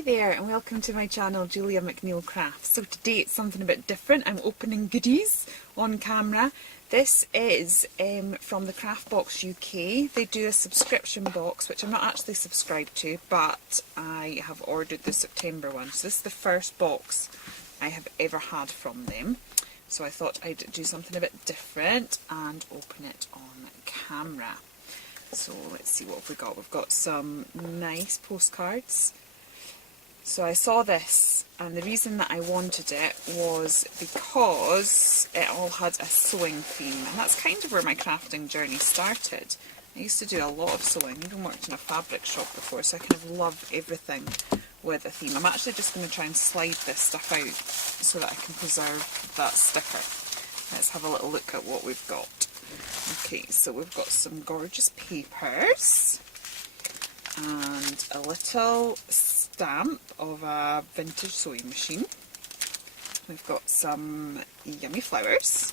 Hi there and welcome to my channel Julia McNeil Crafts. So today it's something a bit different. I'm opening goodies on camera. This is from the Craft Box UK. They do a subscription box which I'm not actually subscribed to, but I have ordered the September one. So this is the first box I have ever had from them. So I thought I'd do something a bit different and open it on camera. So let's see what we've got. We've got some nice postcards. So I saw this, and the reason that I wanted it was because it all had a sewing theme, and that's kind of where my crafting journey started. I used to do a lot of sewing, I even worked in a fabric shop before, so I kind of love everything with a theme. I'm actually just going to try and slide this stuff out so that I can preserve that sticker. Let's have a little look at what we've got. Okay, so we've got some gorgeous papers and a little stamp of a vintage sewing machine. We've got some yummy flowers,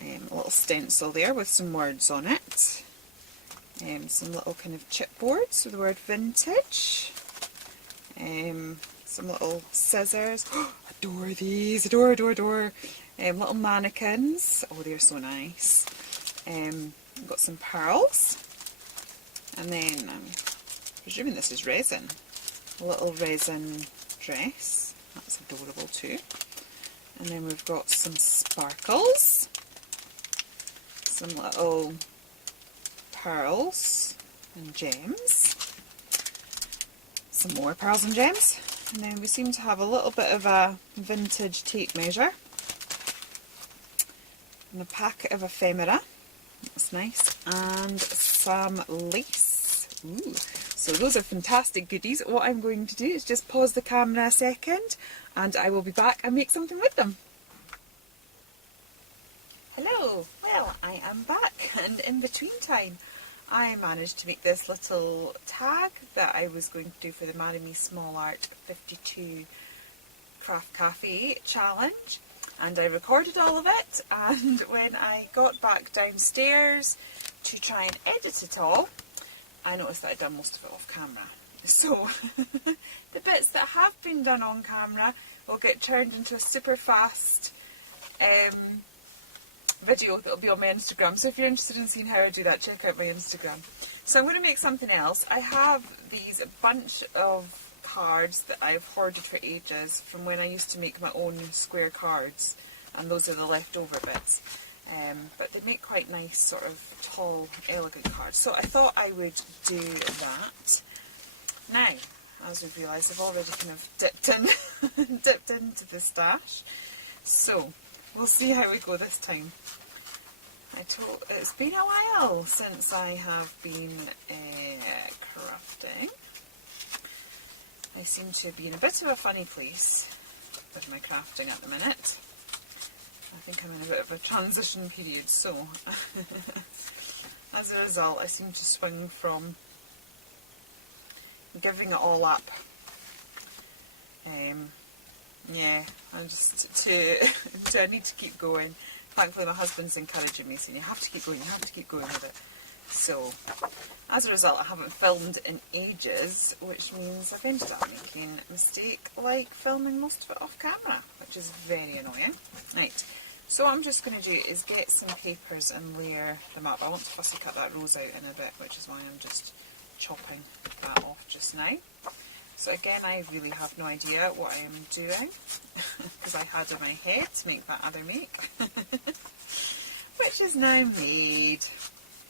a little stencil there with some words on it, some little kind of chipboards with the word vintage, some little scissors. Oh, adore these, adore. Little mannequins, oh they're so nice. We've got some pearls, and then I'm presuming this is resin. A little resin dress, that's adorable too. And then we've got some sparkles, some little pearls and gems, some more pearls and gems, and then we seem to have a little bit of a vintage tape measure and a packet of ephemera, that's nice, and some lace. Ooh. So those are fantastic goodies. What I'm going to do is just pause the camera a second and I will be back and make something with them. Hello, well I am back, and in between time I managed to make this little tag that I was going to do for the Marry Me Small Art 52 Craft Cafe challenge, and I recorded all of it, and when I got back downstairs to try and edit it all, I noticed that I'd done most of it off camera. So the bits that have been done on camera will get turned into a super fast video that will be on my Instagram. So if you're interested in seeing how I do that, check out my Instagram. So I'm going to make something else. I have these bunch of cards that I've hoarded for ages from when I used to make my own square cards, and those are the leftover bits. But they make quite nice sort of tall, elegant cards. So I thought I would do that. Now, as we've realised, I've already kind of dipped into the stash. So we'll see how we go this time. It's been a while since I have been crafting. I seem to be in a bit of a funny place with my crafting at the minute. I think I'm in a bit of a transition period, so as a result I seem to swing from giving it all up, yeah, I'm just I need to keep going. Thankfully my husband's encouraging me, saying you have to keep going with it. So as a result I haven't filmed in ages, which means I've ended up making a mistake like filming most of it off camera, which is very annoying. Right, so what I'm just going to do is get some papers and layer them up. I want to fussy cut that rose out in a bit, which is why I'm just chopping that off just now. So again, I really have no idea what I am doing, because I had in my head to make that other make, which is now made.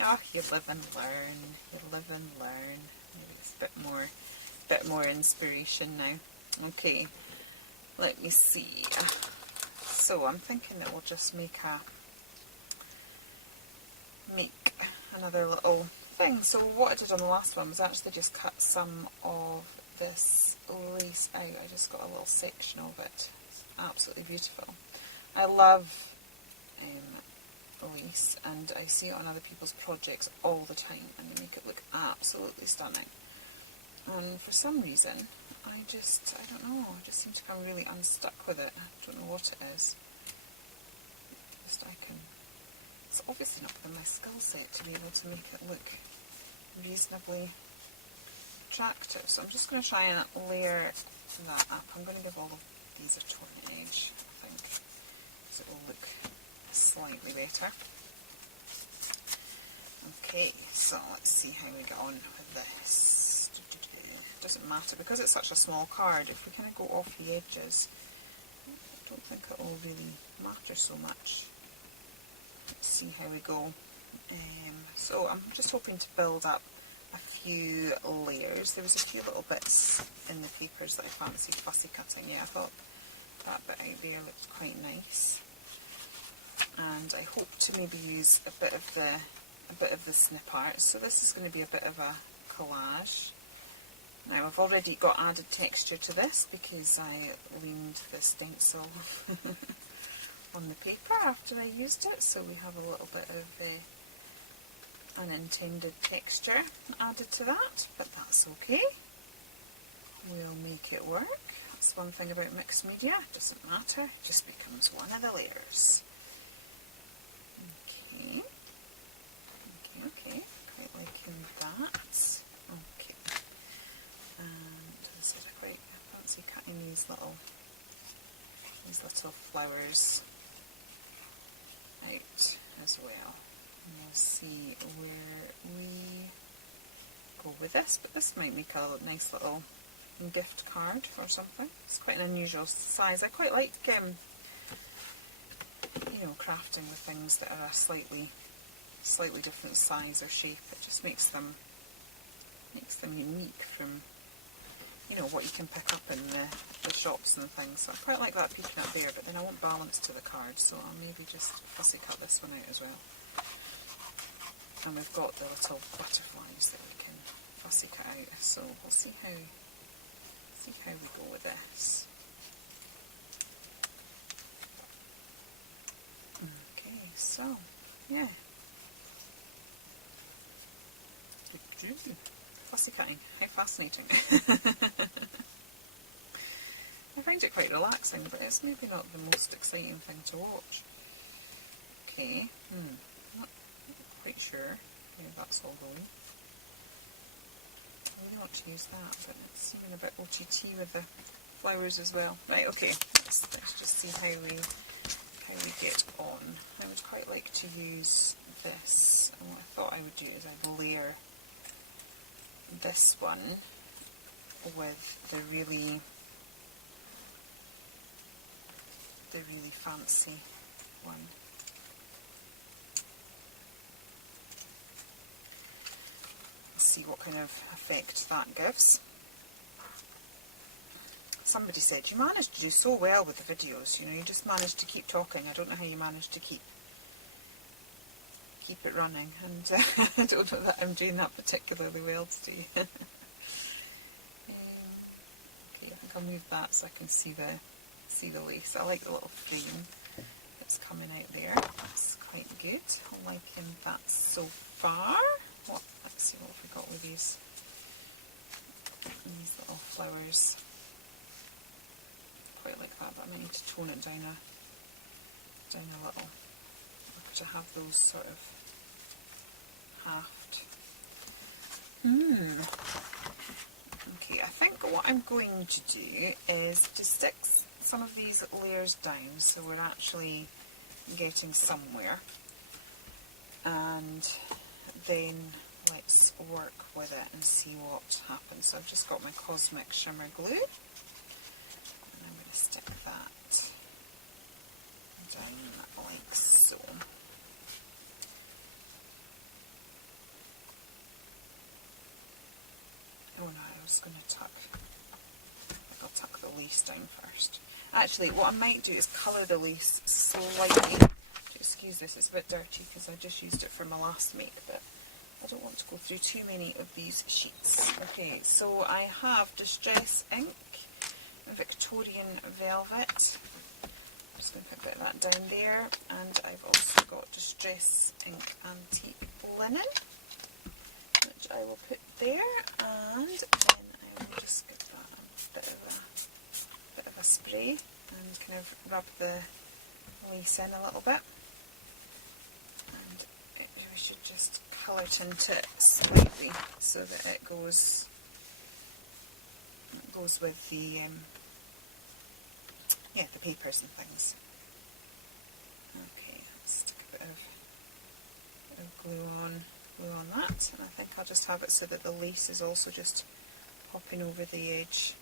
Oh, you live and learn, Maybe it's a bit more inspiration now. Okay, let me see. So I'm thinking that we'll just make another little thing. So what I did on the last one was actually just cut some of this lace out. I just got a little section of it. It's absolutely beautiful. I love lace, and I see it on other people's projects all the time, and they make it look absolutely stunning. And for some reason, I don't know, I just seem to come really unstuck with it. I don't know what it is. It's obviously not within my skill set to be able to make it look reasonably attractive. So I'm just going to try and layer that up. I'm going to give all of these a torn edge, I think, so it will look slightly better. Okay, so let's see how we get on with this. Doesn't matter, because it's such a small card, if we kind of go off the edges, I don't think it will really matter so much. Let's see how we go. So I'm just hoping to build up a few layers. There was a few little bits in the papers that I fancied fussy cutting. Yeah, I thought that bit out there looked quite nice. And I hope to maybe use a bit of the snip art. So this is going to be a bit of a collage. Now I've already got added texture to this because I leaned the stencil on the paper after I used it, so we have a little bit of unintended texture added to that, but that's okay. We'll make it work. That's one thing about mixed media, it doesn't matter, it just becomes one of the layers. Okay, quite liking that. Okay, and this is quite, I fancy cutting these little flowers out as well. And we'll see where we go with this, but this might make a nice little gift card or something. It's quite an unusual size. I quite like you know, crafting with things that are a slightly different size or shape. It just makes them unique from, you know, what you can pick up in the shops and things. So I quite like that peeking up there, but then I won't balance to the card, so I'll maybe just fussy cut this one out as well. And we've got the little butterflies that we can fussy cut out, so we'll see how we go with this. Okay, so yeah. Fussy cutting, how fascinating. I find it quite relaxing, but it's maybe not the most exciting thing to watch. Okay, not quite sure how that's all going. I really want to use that, but it's even a bit OTT with the flowers as well. Right, okay, let's just see how we get on. I would quite like to use this, and what I thought I would do is I'd layer this one with the really fancy one. Let's see what kind of effect that gives. Somebody said, you managed to do so well with the videos, you know, you just managed to keep talking. I don't know how you managed to keep it running, and I don't know that I'm doing that particularly well today. Okay, I think I'll move that so I can see the lace. I like the little frame that's coming out there. That's quite good. I'm liking that so far. Let's see what we got with these little flowers. Quite like that, but I might need to tone it down a little. To have those sort of haft. Okay, I think what I'm going to do is to stick some of these layers down so we're actually getting somewhere, and then let's work with it and see what happens. So I've just got my Cosmic Shimmer Glue, and I'm going to stick that down like so. Oh no, I was going to I'll tuck the lace down first. Actually, what I might do is colour the lace slightly. Excuse this, it's a bit dirty because I just used it for my last make, but I don't want to go through too many of these sheets. Okay, so I have Distress Ink, Victorian Velvet. I'm just going to put a bit of that down there, and I've also got Distress Ink Antique Linen, which I will put there, and then I will just give that a bit of a spray and kind of rub the lace in a little bit, and we should just colour tint it slightly so that it goes goes with the yeah, the papers and things. Okay, stick a bit of glue on that, and I think I'll just have it so that the lace is also just popping over the edge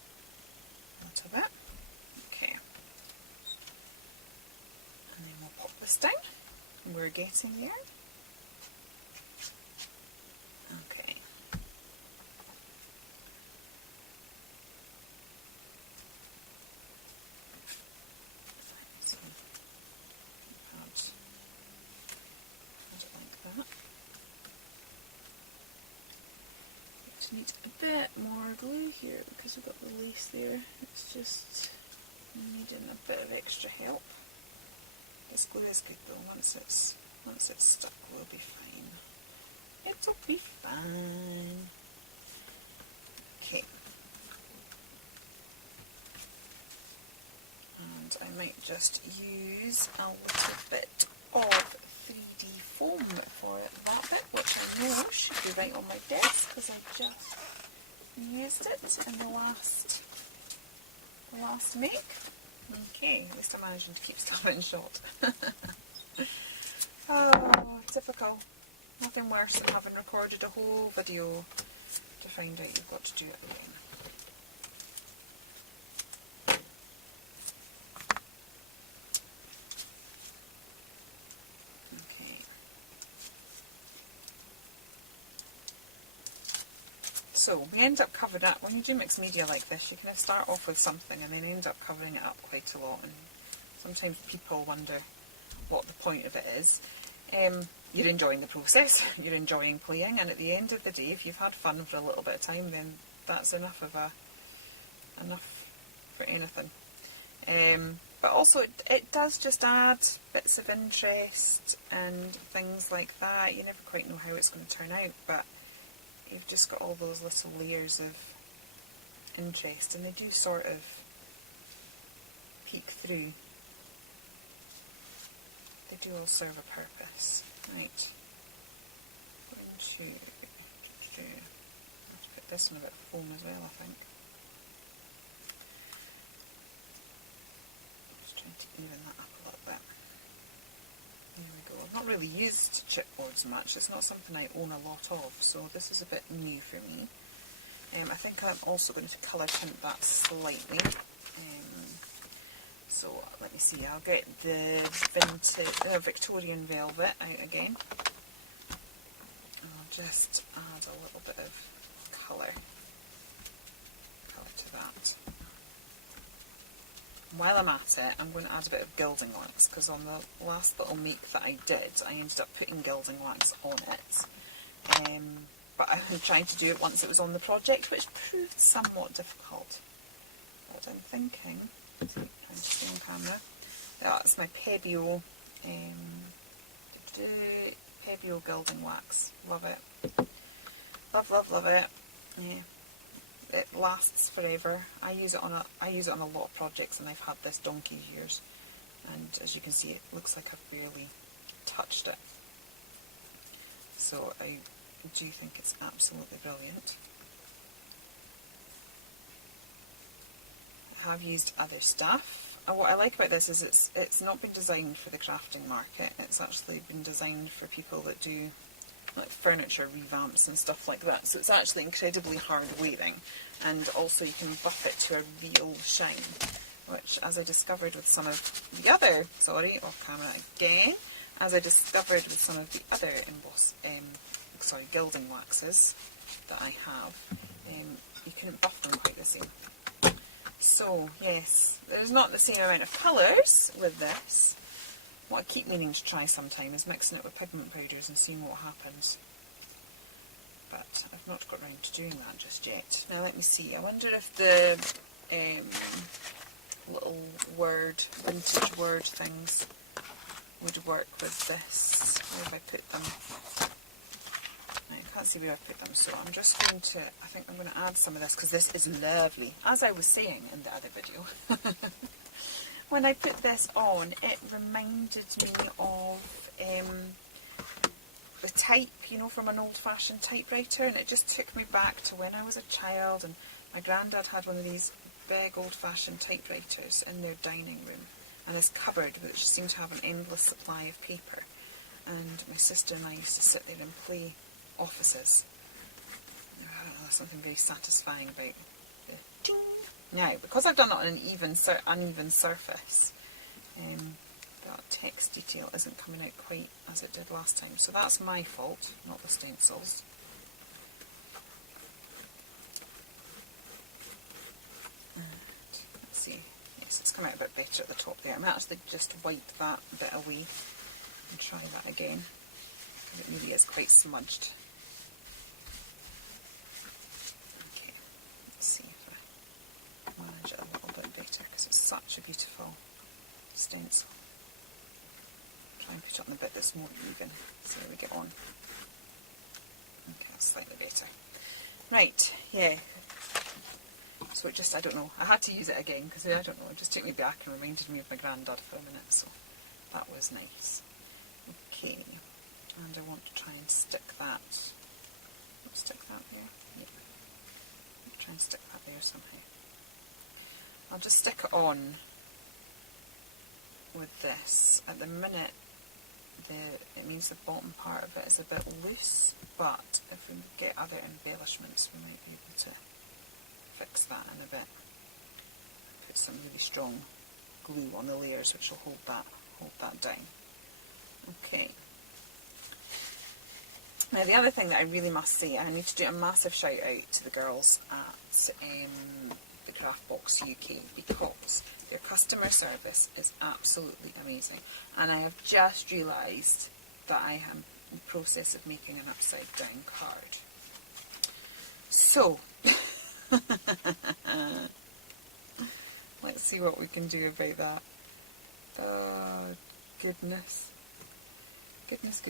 a little bit. Okay, and then we'll pop this down. We're getting there. Okay. So add it like that. Just need a bit more glue here because we've got the lace there. It's just needing a bit of extra help. This glue is good though. Once it's stuck, we'll be fine. It'll be fine. Okay. And I might just use a little bit of 3D foam for that bit, which I know should be right on my desk because I just used it in the last make. Okay, at least I'm managing to keep stuff in shot. Oh, typical. Nothing worse than having recorded a whole video to find out you've got to do it again. Okay. So we end up covering up, when you do mixed media like this, you kind of start off with something and then end up covering it up quite a lot, and sometimes people wonder what the point of it is. You're enjoying the process, you're enjoying playing, and at the end of the day, if you've had fun for a little bit of time, then that's enough for anything. But also it does just add bits of interest and things like that. You never quite know how it's going to turn out, but you've just got all those little layers of interest, and they do sort of peek through. They do all serve a purpose. Right. I have to put this in a bit of foam as well, I think. Just trying to even that up a little bit. There we go. I've not really used chipboards much. It's not something I own a lot of, so this is a bit new for me. I think I'm also going to colour tint that slightly. So let me see, I'll get the Victorian velvet out again. And I'll just add a little bit of colour to that. While I'm at it, I'm going to add a bit of gilding wax, because on the last little make that I did, I ended up putting gilding wax on it. But I'm trying to do it once it was on the project, which proved somewhat difficult. But I'm thinking, I'm just stay on camera. That's my Pebeo, Pebeo gilding wax. Love it. Love it. Yeah. It lasts forever. I use it on a lot of projects, and I've had this donkey's years. And as you can see, it looks like I've barely touched it. So I do think it's absolutely brilliant. I have used other stuff. And what I like about this is it's not been designed for the crafting market. It's actually been designed for people that do like furniture revamps and stuff like that. So it's actually incredibly hard wearing, and also you can buff it to a real shine, which, as I discovered with some of the other, off camera again, as I discovered with some of the other gilding waxes that I have, you couldn't buff them quite the same. So yes, there's not the same amount of colours with this. What I keep meaning to try sometime is mixing it with pigment powders and seeing what happens. But I've not got round to doing that just yet. Now let me see, I wonder if the little vintage word things would work with this. Where have I put them? I can't see where I put them, so I'm just going to, I think I'm going to add some of this, because this is lovely. As I was saying in the other video, when I put this on, it reminded me of the type, from an old-fashioned typewriter, and it just took me back to when I was a child and My granddad had one of these big old-fashioned typewriters in their dining room, and this cupboard which seemed to have an endless supply of paper. And my sister and I used to sit there and play offices. I don't know, there's something very satisfying about the ding. Now, because I've done it on an uneven surface, that text detail isn't coming out quite as it did last time. So that's my fault, not the stencils. Let's see. Yes, it's come out a bit better at the top there. I might actually just wipe that bit away and try that again. It really is quite smudged. Okay, let's see if I manage it a little bit better, because it's such a beautiful stencil. Try and put it on the bit that's more even. See how we get on. Okay, that's slightly better. Right, yeah. So it just, I don't know, I had to use it again because I don't know, it just took me back and reminded me of my granddad for a minute, so that was nice. Okay, and I want to try and stick that, stick that there? Yeah. Try and stick that there somehow. I'll just stick it on with this. At the minute, it means the bottom part of it is a bit loose, but if we get other embellishments, we might be able to fix that in a bit. Put some really strong glue on the layers which will hold that down. Okay. Now the other thing that I really must say, I need to do a massive shout out to the girls at the Craft Box UK, because their customer service is absolutely amazing, and I have just realised that I am in the process of making an upside down card. So let's see what we can do about that. Oh, goodness. Goodness.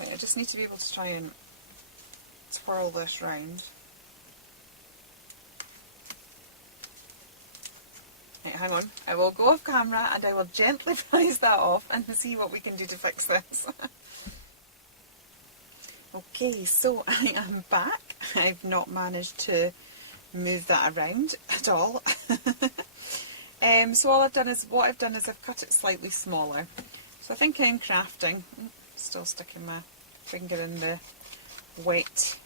Right, I just need to be able to try and twirl this round. Right, hang on. I will go off camera and I will gently prise that off and see what we can do to fix this. Okay, so I am back. I've not managed to move that around at all. So what I've done is I've cut it slightly smaller. So I think I'm crafting. Still sticking my finger in the wet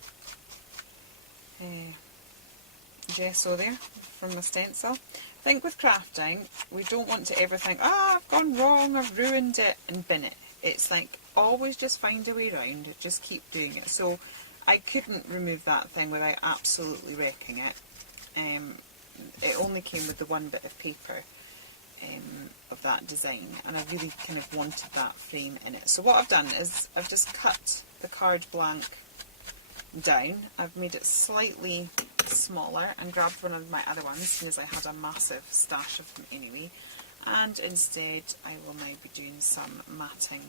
gesso there from my stencil. I think with crafting, we don't want to ever think, I've gone wrong, I've ruined it, and bin it. It's like, always just find a way around it, just keep doing it. So I couldn't remove that thing without absolutely wrecking it. It only came with the one bit of paper of that design, and I really kind of wanted that frame in it. So what I've done is I've just cut the card blank down. I've made it slightly smaller and grabbed one of my other ones, since I had a massive stash of them anyway, and instead I will now be doing some matting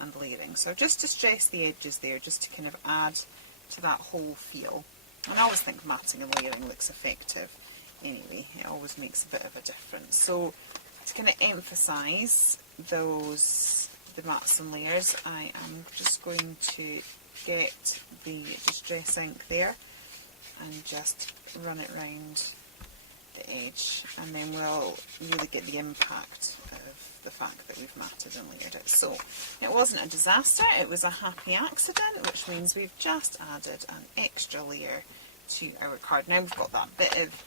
and layering. So just to stress the edges there, just to kind of add to that whole feel. And I always think matting and layering looks effective anyway, it always makes a bit of a difference. So to kind of emphasise the mats and layers, I am just going to get the distress ink there and just run it round the edge, and then we'll really get the impact of the fact that we've matted and layered it. So it wasn't a disaster, it was a happy accident, which means we've just added an extra layer to our card. Now we've got that bit of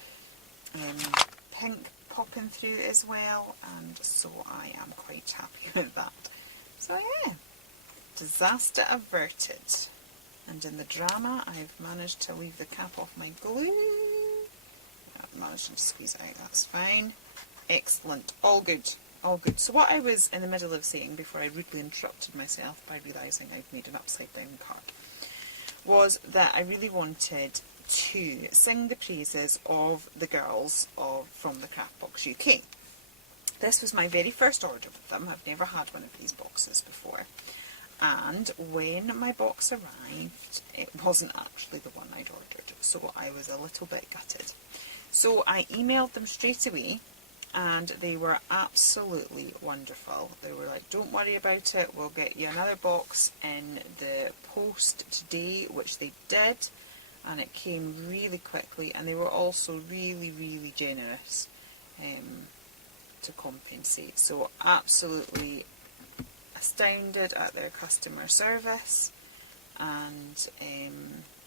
pink popping through as well, and so I am quite happy with that. So yeah, disaster averted. And in the drama, I've managed to leave the cap off my glue. I've managed to squeeze it out, that's fine. Excellent, all good, all good. So what I was in the middle of saying before I rudely interrupted myself by realising I'd made an upside down card, was that I really wanted to sing the praises of the girls from the Craft Box UK. This was my very first order with them. I've never had one of these boxes before. And when my box arrived, it wasn't actually the one I'd ordered, so I was a little bit gutted. So I emailed them straight away, and they were absolutely wonderful. They were like, don't worry about it, we'll get you another box in the post today, which they did. and it came really quickly, and they were also really generous to compensate. So absolutely astounded at their customer service, and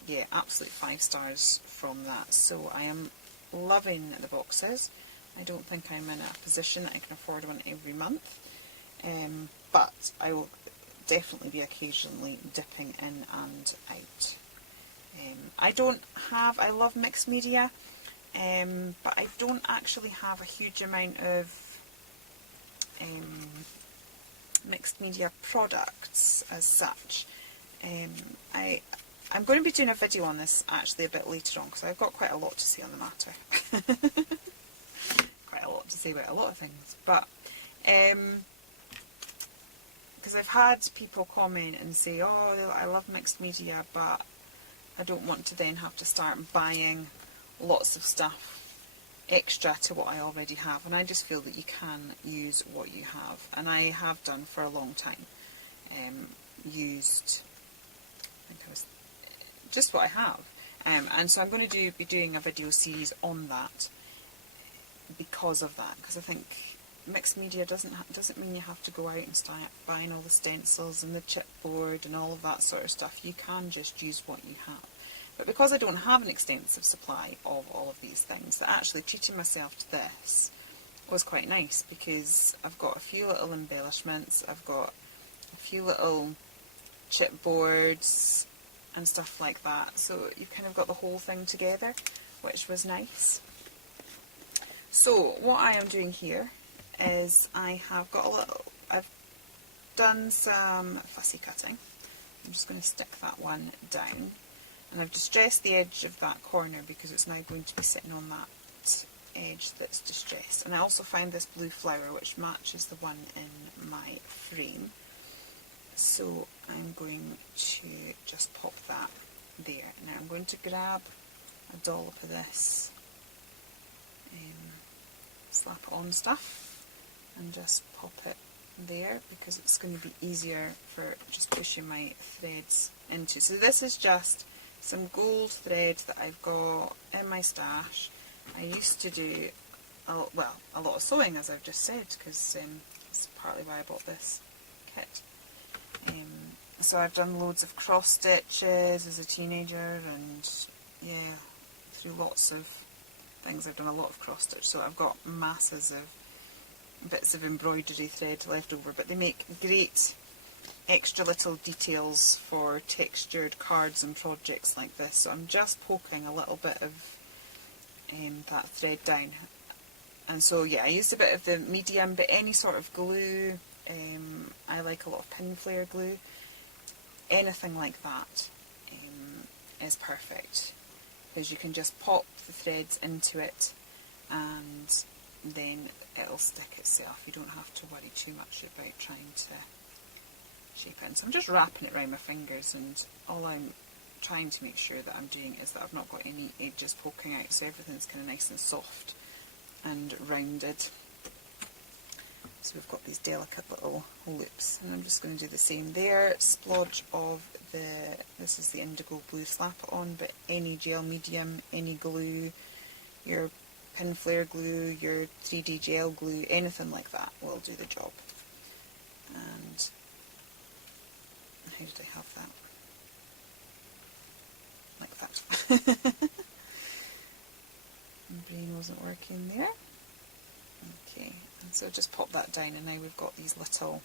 yeah, absolute 5 stars from that. So I am loving the boxes. I don't think I'm in a position that I can afford one every month, but I will definitely be occasionally dipping in and out. I love mixed media, but I don't actually have a huge amount of mixed media products as such. I'm going to be doing a video on this actually a bit later on, because I've got quite a lot to say on the matter. Quite a lot to say about a lot of things, but because I've had people comment and say, oh, I love mixed media, but I don't want to then have to start buying lots of stuff extra to what I already have. And I just feel that you can use what you have, and I have done for a long time. Used, I think I was just what I have, and so I'm going to be doing a video series on that because of that. Because I think mixed media doesn't mean you have to go out and start buying all the stencils and the chipboard and all of that sort of stuff. You can just use what you have. But because I don't have an extensive supply of all of these things, that actually treating myself to this was quite nice, because I've got a few little embellishments, I've got a few little chipboards and stuff like that, so you've kind of got the whole thing together, which was nice. So what I am doing here is I've done some fussy cutting. I'm just going to stick that one down, and I've distressed the edge of that corner because it's now going to be sitting on that edge that's distressed. And I also found this blue flower which matches the one in my frame, so I'm going to just pop that there. Now I'm going to grab a dollop of this slap it on stuff and just pop it there, because it's going to be easier for just pushing my threads into. So this is just some gold thread that I've got in my stash. I used to do a lot of sewing, as I've just said, because it's partly why I bought this kit. So I've done loads of cross stitches as a teenager, and yeah, through lots of things I've done a lot of cross stitch. So I've got masses of bits of embroidery thread left over, but they make great extra little details for textured cards and projects like this. So I'm just poking a little bit of that thread down, and so yeah, I used a bit of the medium, but any sort of glue, I like a lot of pin flare glue, anything like that is perfect, because you can just pop the threads into it and then it'll stick itself. You don't have to worry too much about trying to shape it. And so I'm just wrapping it around my fingers, and all I'm trying to make sure that I'm doing is that I've not got any edges poking out, so everything's kind of nice and soft and rounded. So we've got these delicate little loops, and I'm just going to do the same there. Splodge of this is the indigo blue, slap it on, but any gel medium, any glue, your pin flare glue, your 3D gel glue, anything like that will do the job. And how did I have that? Like that. My brain wasn't working there. Okay, and so just pop that down, and now we've got these little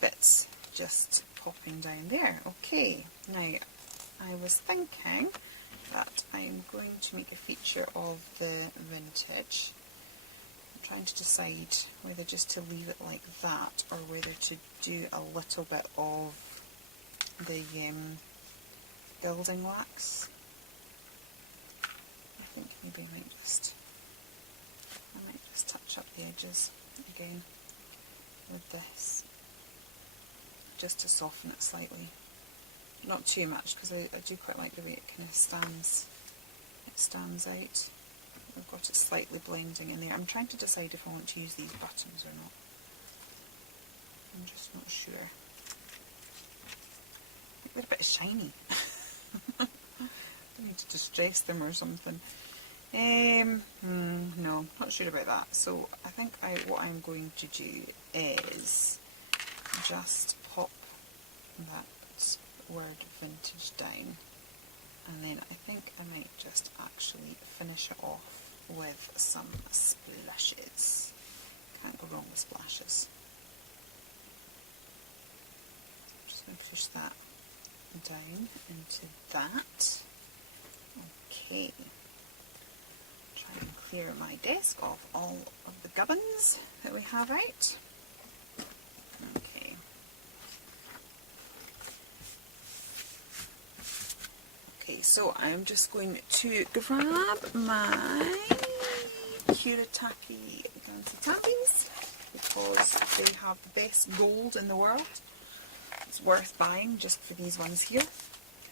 bits just popping down there. Okay, now I was thinking that I'm going to make a feature of the vintage. I'm trying to decide whether just to leave it like that, or whether to do a little bit of the building wax. I think maybe I might just touch up the edges again with this, just to soften it slightly. Not too much, because I do quite like the way it kind of stands out. I've got it slightly blending in there. I'm trying to decide if I want to use these buttons or not. I'm just not sure. I think they're a bit shiny. I need to distress them or something. No, not sure about that. So I think what I'm going to do is just pop that word vintage down, and then I think I might just actually finish it off with some splashes. Can't go wrong with splashes. I'm just going to push that down into that. Okay. Try and clear my desk of all of the gubbins that we have out. Okay. Okay, so I'm just going to grab my Kuretake Gancy Tabbies because they have the best gold in the world. It's worth buying just for these ones here.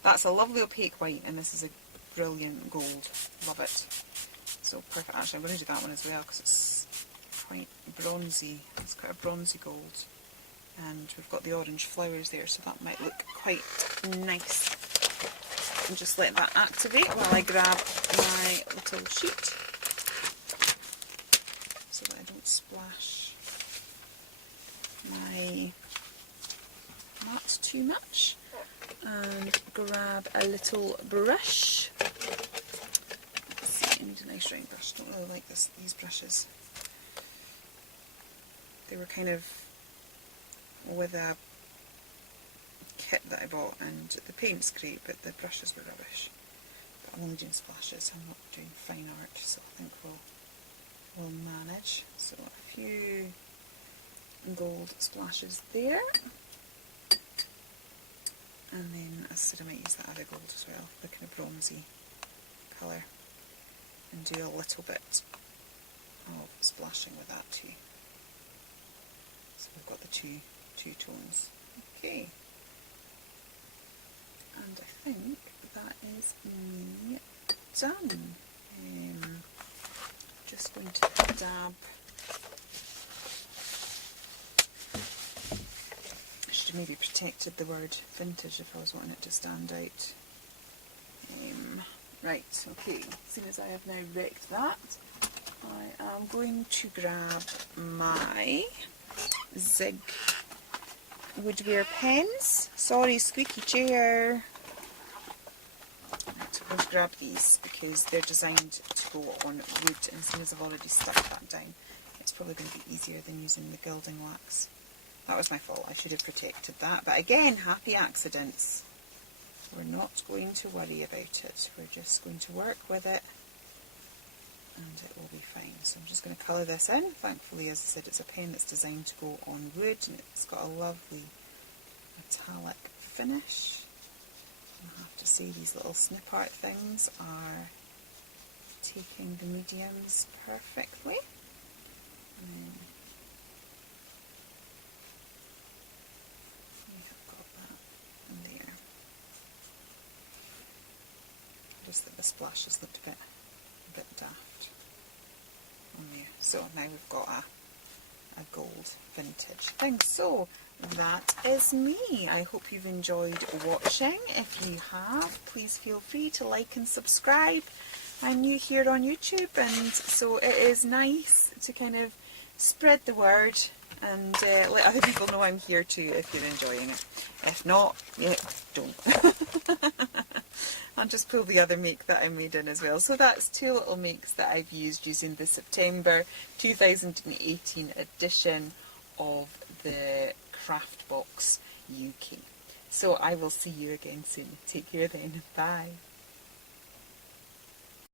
That's a lovely opaque white and this is a brilliant gold. Love it. So perfect. Actually, I'm going to do that one as well because it's quite bronzy. It's quite a bronzy gold. And we've got the orange flowers there, so that might look quite nice. And just let that activate while I grab my little sheet so that I don't splash my mat too much. And grab a little brush. Let's see, I need a nice round brush. I don't really like these brushes. They were kind of with a kit that I bought, and the paint's great but the brushes were rubbish. But I'm only doing splashes, I'm not doing fine art, so I think we'll manage. So a few gold splashes there. And then, as I said, I might use that other gold as well, the kind of bronzy colour, and do a little bit of splashing with that too. So we've got the two tones. Okay. And I think that is me done. Just going to dab. Should have maybe protected the word vintage if I was wanting it to stand out. Right, okay, as soon as I have now wrecked that, I am going to grab my Zig woodware pens. Sorry, squeaky chair. Right, I'm going to grab these because they're designed to go on wood, and as soon as I've already stuck that down, it's probably going to be easier than using the gilding wax. That was my fault, I should have protected that. But again, happy accidents. We're not going to worry about it. We're just going to work with it and it will be fine. So I'm just going to colour this in. Thankfully, as I said, it's a pen that's designed to go on wood and it's got a lovely metallic finish. I have to say these little snip art things are taking the mediums perfectly. Just that the splashes looked a bit daft on there. So now we've got a gold vintage thing. So that is me. I hope you've enjoyed watching. If you have, please feel free to like and subscribe. I'm new here on YouTube, and so it is nice to kind of spread the word and let other people know I'm here too if you're enjoying it. If not, yeah, don't. I'll just pull the other make that I made in as well. So that's two little makes that I've used using the September 2018 edition of the Craft Box UK. So I will see you again soon. Take care then. Bye.